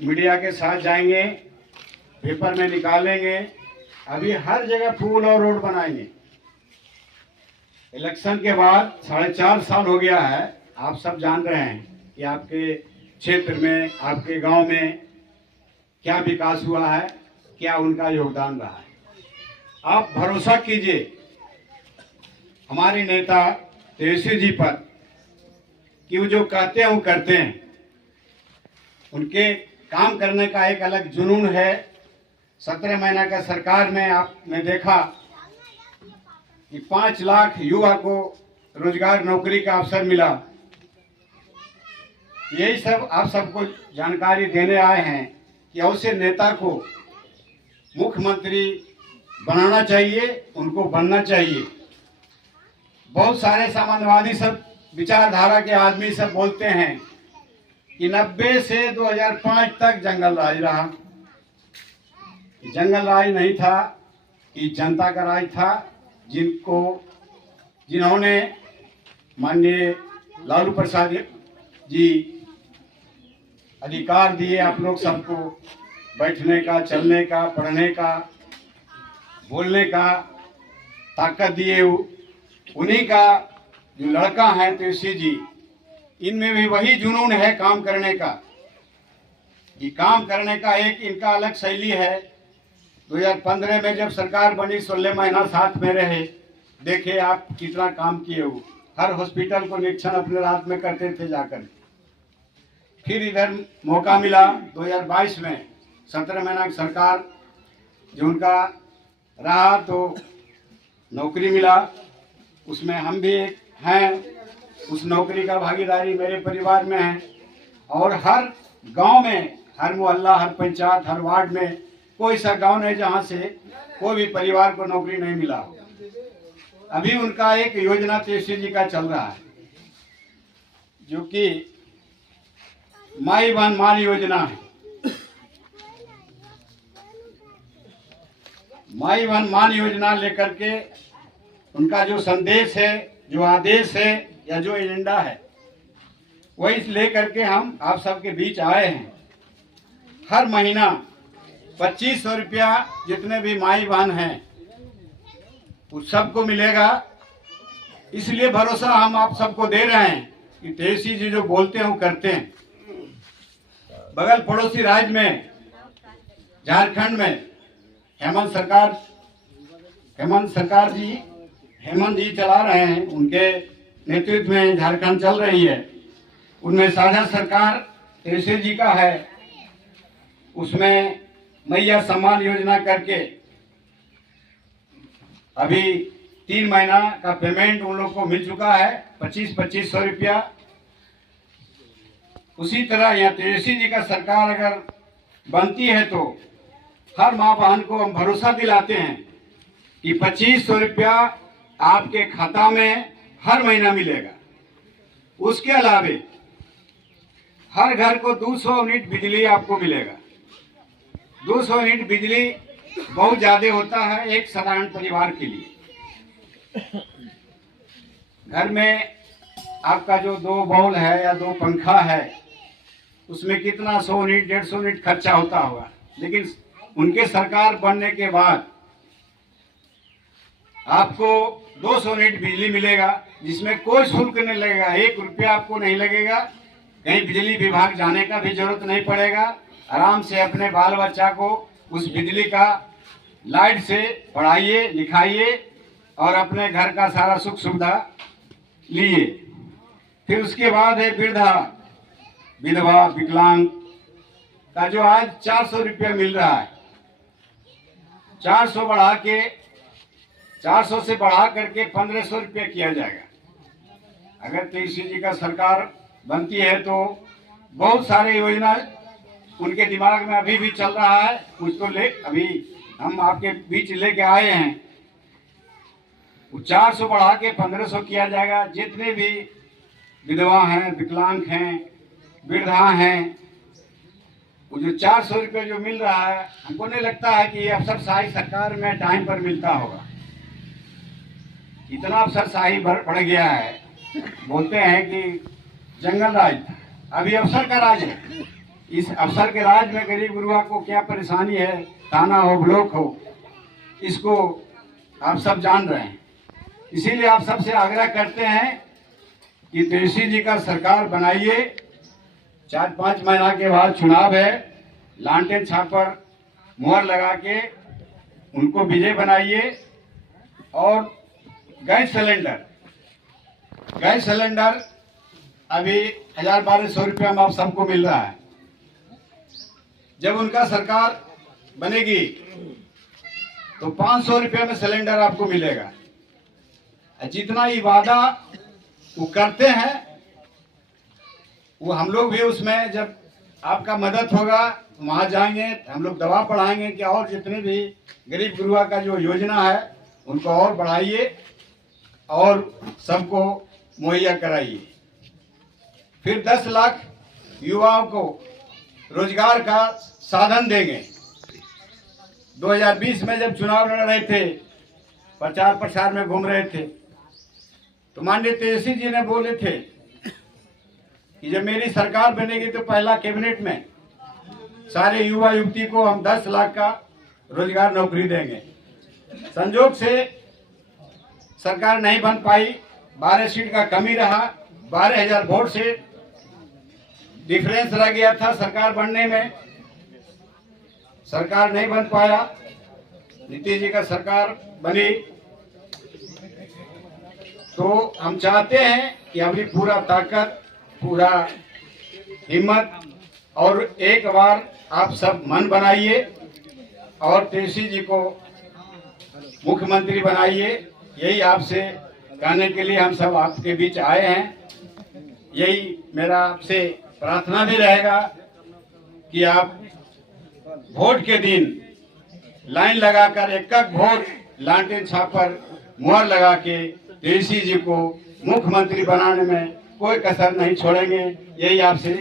Media के साथ जाएंगे, पेपर में निकालेंगे। अभी हर जगह पुल और रोड बनाएंगे। इलेक्शन के बाद 4.5 साल हो गया है। आप सब जान रहे हैं कि आपके क्षेत्र में, आपके गांव में क्या विकास हुआ है, क्या उनका योगदान रहा है। आप भरोसा कीजिए हमारे नेता तेजस्वी जी पर कि वो जो कहते हैं वो करते हैं। उनके काम करने का एक अलग जुनून है। 17 महीना का सरकार में आपने देखा कि 5 लाख युवा को रोजगार नौकरी का अवसर मिला। यही सब आप सबको जानकारी देने आए हैं कि ऐसे नेता को मुख्यमंत्री बनाना चाहिए, उनको बनना चाहिए। बहुत सारे साम्यवादी सब विचारधारा के आदमी सब बोलते हैं कि 90 से 2005 तक जंगल राज रहा। जंगल राज नहीं था, कि जनता का राज था, जिन्होंने माननीय लालू प्रसाद जी अधिकार दिए आप लोग सबको, बैठने का, चलने का, पढ़ने का, बोलने का ताकत दिए। उन्हीं का जो लड़का है तेजस्वी जी, इनमें भी वही जुनून है काम करने का। ये काम करने का एक इनका अलग शैली है। 2015 में जब सरकार बनी, 16 महीना साथ में रहे, देखे आप कितना काम किए हो। हर हॉस्पिटल को निरीक्षण अपने रात में करते थे जाकर। फिर इधर मौका मिला 2022 में, 17 महीना की सरकार जो उनका रहा तो नौकरी मिला। उसमें हम भी एक हैं, उस नौकरी का भागीदारी मेरे परिवार में है। और हर गांव में, हर मोहल्ला, हर पंचायत, हर वार्ड में कोई सा गांव नहीं जहां से कोई भी परिवार को नौकरी नहीं मिला। अभी उनका एक योजना तेजस्वी जी का चल रहा है, जो कि माई वन मान योजना है। माई वन मान योजना लेकर के उनका जो संदेश है, जो आदेश है या जो एजेंडा है, वही लेकर के हम आप सबके बीच आए हैं। हर महीना 2500 रुपया जितने भी माई बहन हैं उस सबको मिलेगा। इसलिए भरोसा हम आप सबको दे रहे हैं कि तेजस्वी जी जो बोलते हैं वो करते हैं। बगल पड़ोसी राज्य में, झारखंड में हेमंत जी चला रहे हैं। उनके नेतृत्व में झारखंड चल रही है। उनमें साझा सरकार तेजस्वी जी का है। उसमें मैया सम्मान योजना करके अभी 3 महीना का पेमेंट उन लोग को मिल चुका है, 2500 रुपया। उसी तरह यह तेजस्वी जी का सरकार अगर बनती है तो हर माँ बहन को हम भरोसा दिलाते हैं कि 2500 रुपया आपके खाता में हर महीना मिलेगा। उसके अलावे हर घर को 200 यूनिट बिजली आपको मिलेगा। 200 यूनिट बिजली बहुत ज्यादा होता है एक साधारण परिवार के लिए। घर में आपका जो 2 बॉल है या 2 पंखा है, उसमें कितना 100 यूनिट 150 यूनिट खर्चा होता होगा। लेकिन उनके सरकार बनने के बाद आपको 200 यूनिट बिजली मिलेगा, जिसमें कोई शुल्क नहीं लगेगा। 1 रुपया आपको नहीं लगेगा। कहीं बिजली विभाग जाने का भी जरूरत नहीं पड़ेगा। आराम से अपने बाल बच्चा को उस बिजली का लाइट से पढ़ाइए, लिखाइए और अपने घर का सारा सुख सुविधा लिए। फिर उसके बाद है वृद्धा, विधवा, विकलांग का जो आज 400 रुपया मिल रहा है। 400 से बढ़ा करके 1500 रुपया किया जाएगा। अगर तेजस्वी जी का सरकार बनती है तो बहुत सारे योजना उनके दिमाग में अभी भी चल रहा है। कुछ तो अभी हम आपके बीच लेके आए हैं। 400 बढ़ा के 1500 किया जाएगा। जितने भी विधवा हैं, विकलांग हैं, वृद्धा हैं, वो जो 400 रुपये जो मिल रहा है, हमको नहीं लगता है कि ये अफसरशाही सरकार में टाइम पर मिलता होगा। इतना अफसरशाही बढ़ गया है। बोलते हैं कि जंगल राज, अभी अफसर का राज है। इस अफसर के राज में गरीब गुरुआ को क्या परेशानी है, थाना हो ब्लॉक हो, इसको आप सब जान रहे हैं। इसीलिए आप सबसे आग्रह करते हैं कि तेजस्वी जी का सरकार बनाइए। 4-5 महीना के बाद चुनाव है, लालटेन छाप पर मुहर लगा के उनको विजय बनाइए। और गैस सिलेंडर अभी 1,000-1,200 रुपया में आप सबको मिल रहा है। जब उनका सरकार बनेगी तो 500 रुपये में सिलेंडर आपको मिलेगा। जितना ही वादा वो करते हैं वो हम लोग भी उसमें, जब आपका मदद होगा वहाँ जाएंगे, हम लोग दबाव बढ़ाएंगे कि और जितने भी गरीब गुरुआ का जो योजना है उनको और बढ़ाइए और सबको मुहैया कराइए। फिर 10 लाख युवाओं को रोजगार का साधन देंगे। 2020 में जब चुनाव लड़ रहे थे, प्रचार प्रसार में घूम रहे थे, तो माननीय तेजस्वी जी ने बोले थे कि जब मेरी सरकार बनेगी तो पहला कैबिनेट में सारे युवा युवती को हम 10 लाख का रोजगार नौकरी देंगे। संजोग से सरकार नहीं बन पाई, 12 सीट का कमी रहा, 12,000 वोट से डिफरेंस रह गया था सरकार बनने में। सरकार नहीं बन पाया, नीतीश जी का सरकार बनी। तो हम चाहते हैं कि अपनी पूरा ताकत, पूरा हिम्मत और एक बार आप सब मन बनाइए और तेजस्वी जी को मुख्यमंत्री बनाइए। यही आपसे कहने के लिए हम सब आपके बीच आए हैं। यही मेरा आपसे प्रार्थना भी रहेगा कि आप वोट के दिन लाइन लगाकर एक वोट लालटेन छाप पर मुहर लगा के तेजस्वी जी को मुख्यमंत्री बनाने में कोई कसर नहीं छोड़ेंगे। यही आपसे